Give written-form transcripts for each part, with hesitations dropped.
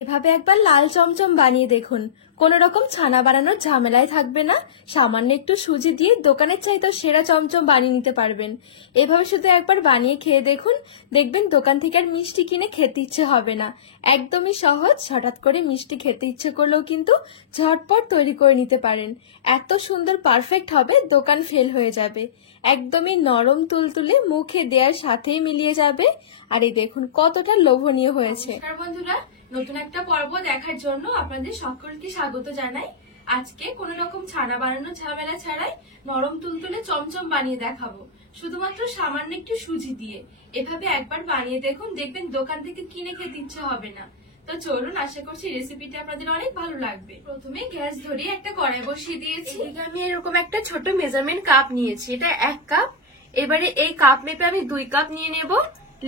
এভাবে একবার লাল চমচম বানিয়ে দেখুন। কোনো রকম ছানা বানানোর ঝামেলায় থাকবে না। সামান্য একটু সুজি দিয়ে দোকানের চাইতেও সেরা চমচম বানিয়ে নিতে পারবেন। এভাবে শুধু একবার বানিয়ে খেয়ে দেখুন, দেখবেন দোকান থেকে আর মিষ্টি কিনে খেতে ইচ্ছে হবে না। একদমই সহজ, হঠাৎ করে মিষ্টি খেতে ইচ্ছে করলেও কিন্তু ঝটপট তৈরি করে নিতে পারেন। এত সুন্দর পারফেক্ট হবে, দোকান ফেল হয়ে যাবে। একদমই নরম তুলতুলে, মুখে দেওয়ার সাথেই মিলিয়ে যাবে। আর এই দেখুন কতটা লোভনীয় হয়েছে। নমস্কার বন্ধুরা, নতুন একটা পর্ব দেখার জন্য আপনাদের সকলকে স্বাগত জানাই। আজকে কোনো রকম ছানা বানানোর ঝামেলা ছাড়াই নরম তুলতুলে চমচম বানিয়ে দেখাবো, শুধুমাত্র সামান্য একটু সুজি দিয়ে। এভাবে একবার বানিয়ে দেখুন, দেখবেন দোকান থেকে কিনে খেতে ইচ্ছে হবে না। তো চলুন, আশা করছি রেসিপিটা আপনাদের অনেক ভালো লাগবে। প্রথমে গ্যাস ধরিয়ে একটা কড়াই বসিয়ে দিয়েছি। আমি এরকম একটা ছোট মেজারমেন্ট কাপ নিয়েছি, এটা 1 কাপ। এবারে এই কাপ মেপে আমি 2 কাপ নিয়ে নেব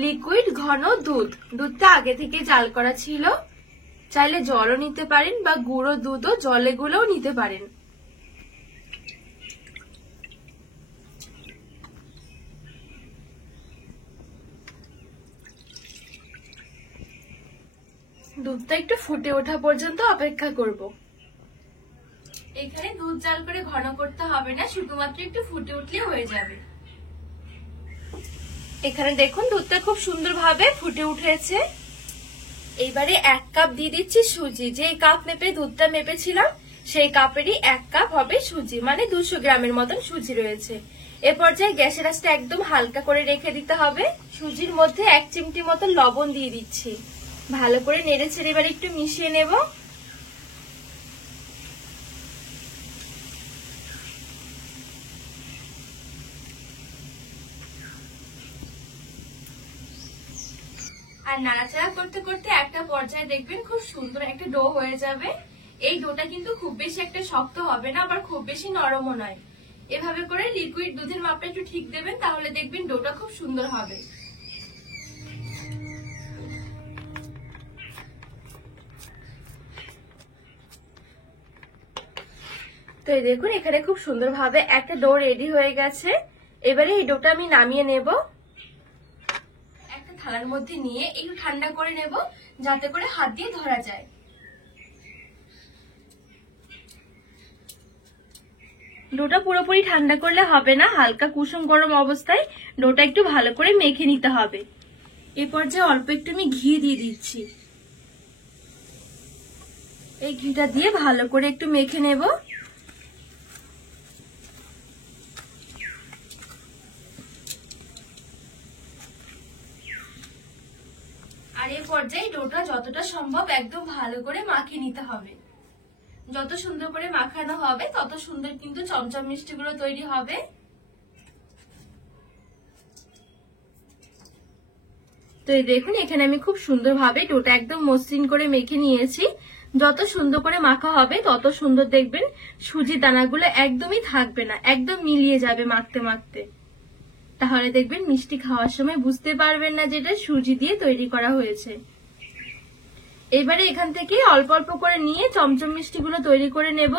লিকুইড ঘন দুধ। দুধটা আগে থেকে জাল করা ছিল, চাইলে জলও নিতে পারেন বা গুঁড়ো দুধও জলে গুলেও নিতে পারেন। দুধটা একটু ফুটে ওঠা পর্যন্ত অপেক্ষা করব। এখানে দুধ জাল করে ঘন করতে হবে না, শুধুমাত্র একটু ফুটে উঠলে হয়ে যাবে। এখানে দেখুন দুধটা খুব সুন্দরভাবে ফুটে উঠেছে। এবারে 1 কাপ দিয়ে দিচ্ছি সুজি। যে কাপ মেপে দুধটা মেপেছিলাম সেই কাপেরই 1 কাপ হবে সুজি, মানে 200 গ্রামের মতন সুজি রয়েছে। এ পর্যায়ে গ্যাসের আঁচটা একদম হালকা করে রেখে দিতে হবে। সুজির মধ্যে 1 চিমটি মতো লবণ দিয়ে দিচ্ছি। ভালো করে নেড়ে ছেড়ে এবার একটু মিশিয়ে নেব। আর নাড়াচাড়া করতে করতে একটা পর্যায়ে দেখবেন খুব সুন্দর একটা ডো হয়ে যাবে। এই ডোটা কিন্তু খুব বেশি একটা শক্ত হবে না, আবার খুব বেশি নরমও নয়। এভাবে করে লিকুইড দুধের মাপটা একটু ঠিক দেবেন, তাহলে দেখবেন ডোটা খুব সুন্দর হবে। তো এই দেখুন এখানে খুব সুন্দরভাবে একটা ডো রেডি হয়ে গেছে। এবারে এই ডোটা আমি নামিয়ে নেব। একটা থালার মধ্যে নিয়ে একটু ঠান্ডা করে নেব, যাতে করে হাত দিয়ে ধরা যায়। ডোটা পুরোপুরি ঠান্ডা করলে হবে না, হালকা কুসুম গরম অবস্থায় ডোটা একটু ভালো করে মেখে নিতে হবে। এই পর্যায়ে অল্প একটু আমি ঘি দিয়ে দিচ্ছি। এই ঘিটা দিয়ে ভালো করে একটু মেখে নেব। আর এই পর্যায়ে ডোটা যতটা সম্ভব একদম ভালো করে মাখিয়ে নিতে হবে। যত সুন্দর করে মাখানো হবে তত সুন্দর কিন্তু চমচম মিষ্টিগুলো তৈরি হবে। তো এই দেখুন এখানে আমি খুব সুন্দরভাবে ডোটা একদম মসৃণ করে মেখে নিয়েছি। যত সুন্দর করে মাখা হবে তত সুন্দর দেখবেন সুজি দানাগুলো একদমই থাকবে না, একদম মিলিয়ে যাবে মাখতে মাখতে। তাহলে দেখবেন মিষ্টি খাওয়ার সময় বুঝতে পারবেন না যেটা সুজি দিয়ে তৈরি করা হয়েছে। এবারে এখান থেকে অল্প অল্প করে নিয়ে চমচম মিষ্টিগুলো তৈরি করে নেব।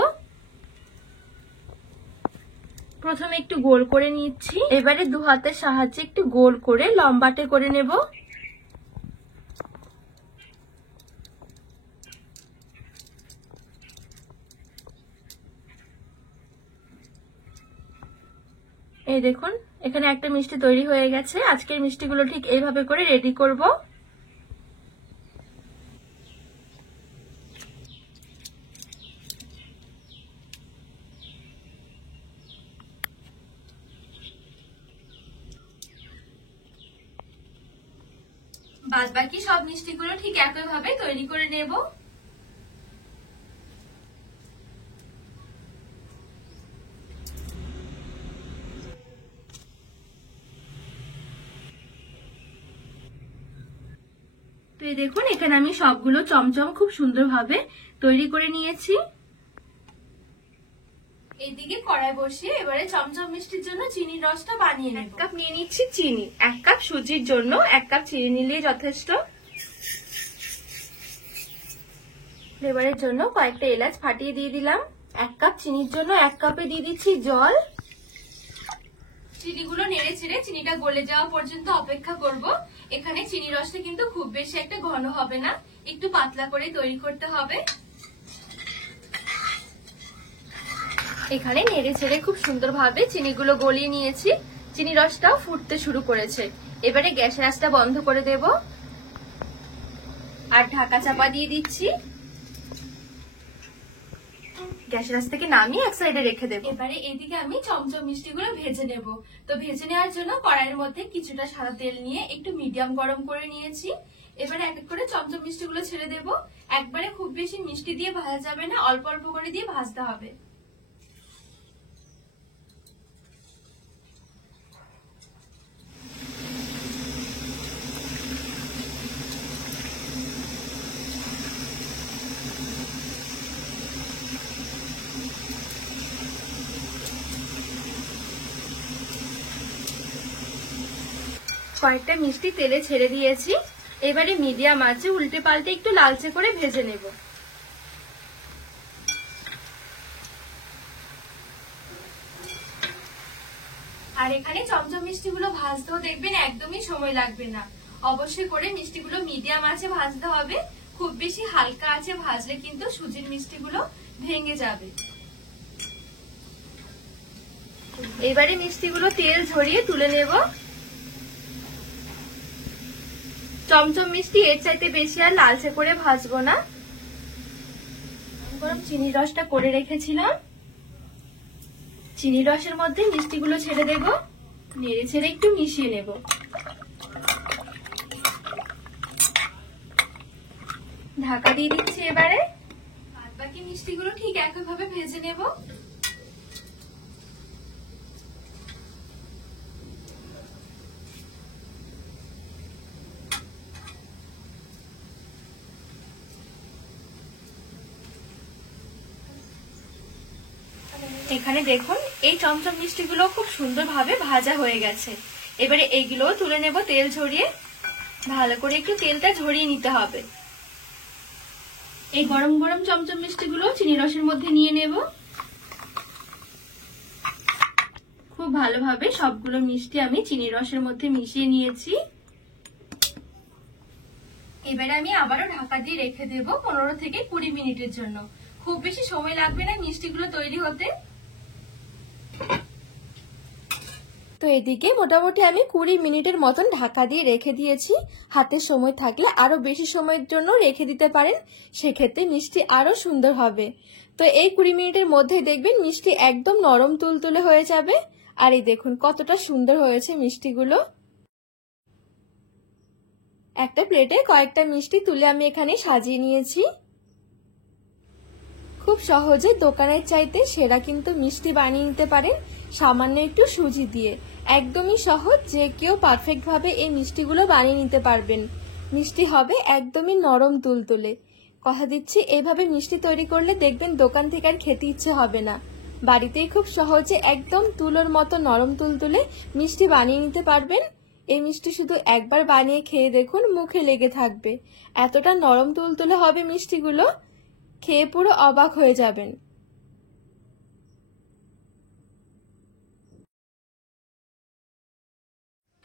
প্রথমে একটু গোল করে নিচ্ছি, এবারে 2 হাতের সাহায্যে একটু গোল করে লম্বাটে করে নেব। এই দেখুন এখানে একটা মিষ্টি তৈরি হয়ে গেছে। আজকের মিষ্টিগুলো ঠিক এইভাবে করে রেডি করব। বাদবাকি সব মিষ্টিগুলো ঠিক একইভাবে তৈরি করে নেব। তো এই দেখুন এখানে আমি সবগুলো চমচম খুব সুন্দরভাবে তৈরি করে নিয়েছি। এইদিকে কড়াই বসিয়ে এবারে চমচম মিষ্টির জন্য চিনির রসটা বানিয়ে নেব। 1 কাপ নিয়ে নিচ্ছি চিনি। 1 কাপ সুজির জন্য 1 কাপ চিনি নিলেই যথেষ্ট। ফ্লেভারের জন্য কয়েকটা এলাচ ফাটিয়ে দিয়ে দিলাম। 1 কাপ চিনির জন্য 1 কাপে দিয়ে দিচ্ছি জল। চিনিগুলো নেড়ে চেড়ে চিনিটা গলে যাওয়া পর্যন্ত অপেক্ষা করব। এখানে চিনি রসটা কিন্তু খুব বেশি একটা ঘন হবে না, একটু পাতলা করে তৈরি করতে হবে। এখানে নেড়ে ছেড়ে খুব সুন্দরভাবে চিনিগুলো গলিয়ে নিয়েছি। চিনি রসটাও ফুটতে শুরু করেছে। এবারে গ্যাসের আঁচটা বন্ধ করে দেব আর ঢাকা চাপা দিয়ে দিচ্ছি। গ্যাসের আঁচ থেকে নামিয়ে এক সাইডে রেখে দেব। এবারে এদিকে আমি চমচম মিষ্টিগুলো ভেজে নেব। তো ভেজে নেওয়ার জন্য কড়াইয়ের মধ্যে কিছুটা সাদা তেল নিয়ে একটু মিডিয়াম গরম করে নিয়েছি। এবারে এক এক করে চমচম মিষ্টিগুলো ছেড়ে দেব। একবারে খুব বেশি মিষ্টি দিয়ে ভাজা যাবে না, অল্প অল্প করে দিয়ে ভাজতে হবে। কয়েকটা মিষ্টি তেলে ছেড়ে দিয়েছি। এবারে মিডিয়াম আঁচে উল্টে পাল্টে একটু লালচে করে ভেজে নেব। আর এখানে চমচম মিষ্টিগুলো ভাজতেও দেখবেন একদমই সময় লাগবে না। অবশ্যই করে মিষ্টিগুলো মিডিয়াম আঁচে ভাজতে হবে। খুব বেশি হালকা আঁচে ভাজলে কিন্তু সুজির মিষ্টিগুলো ভেঙে যাবে। এবারে মিষ্টিগুলো তেল ঝরিয়ে তুলে নেব। চমচম মিষ্টি এর চাইতে বেশি আর লালচে করে ভাজবো না। গরম চিনি রসটা করে রেখেছিলাম। চিনি রসের মধ্যে মিষ্টিগুলো ছেড়ে দেব। নেড়ে ছেড়ে একটু মিশিয়ে নেব। ঢাকা দিয়ে দিচ্ছি। এবারে বাদ বাকি মিষ্টিগুলো ঠিক একইভাবে ভেজে নেব। এখানে দেখুন এই চমচম মিষ্টিগুলো খুব সুন্দরভাবে ভাজা হয়ে গেছে। এবারে এইগুলো তুলে নেব তেল ঝরিয়ে। ভালো করে একটু তেলটা ঝরিয়ে নিতে হবে। এই গরম গরম চমচম মিষ্টিগুলো চিনি রসের মধ্যে নিয়ে নেব। খুব ভালোভাবে সবগুলো মিষ্টি আমি চিনি রসের মধ্যে মিশিয়ে নিয়েছি। এবারে আমি আবারও ঢাকা দিয়ে রেখে দেব 15 থেকে 20 মিনিটের জন্য। খুব বেশি সময় লাগবে না মিষ্টিগুলো তৈরি হতে। তো এদিকে মোটামুটি আমি 20 মিনিটের মতন ঢাকা দিয়ে রেখে দিয়েছি। হাতে সময় থাকলে আরো বেশি সময়ের জন্য রেখে দিতে পারেন, সেক্ষেত্রে মিষ্টি আরো সুন্দর হবে। তো এই 20 মিনিটের মধ্যেই দেখবেন মিষ্টি একদম নরম তুলতুলে হয়ে যাবে। আর এই দেখুন কতটা সুন্দর হয়েছে মিষ্টিগুলো। একটা প্লেটে কয়েকটা মিষ্টি তুলে আমি এখানে সাজিয়ে নিয়েছি। খুব সহজে দোকানের চাইতে সেরা কিন্তু মিষ্টি বানিয়ে নিতে পারেন সামান্য একটু সুজি দিয়ে। একদমই সহজ, যে কেউ পারফেক্ট ভাবে এই মিষ্টিগুলো বানিয়ে নিতে পারবেন। মিষ্টি হবে একদমই নরম তুলতুলে। কথা দিচ্ছি এইভাবে মিষ্টি তৈরি করলে দেখবেন দোকান থেকে আর খেতে ইচ্ছে হবে না। বাড়িতেই খুব সহজে একদম তুলোর মতো নরম তুলতুলে মিষ্টি বানিয়ে নিতে পারবেন। এই মিষ্টি শুধু একবার বানিয়ে খেয়ে দেখুন, মুখে লেগে থাকবে। এতটা নরম তুলতুলে হবে মিষ্টিগুলো, খেয়ে পুরো অবাক হয়ে যাবেন।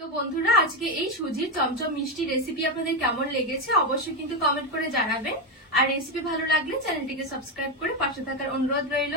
তো বন্ধুরা, আজকে এই সুজির চমচম মিষ্টি রেসিপি আপনাদের কেমন লেগেছে অবশ্যই কিন্তু কমেন্ট করে জানাবেন। আর রেসিপি ভালো লাগলে চ্যানেলটিকে সাবস্ক্রাইব করে পাশে থাকার অনুরোধ রইল।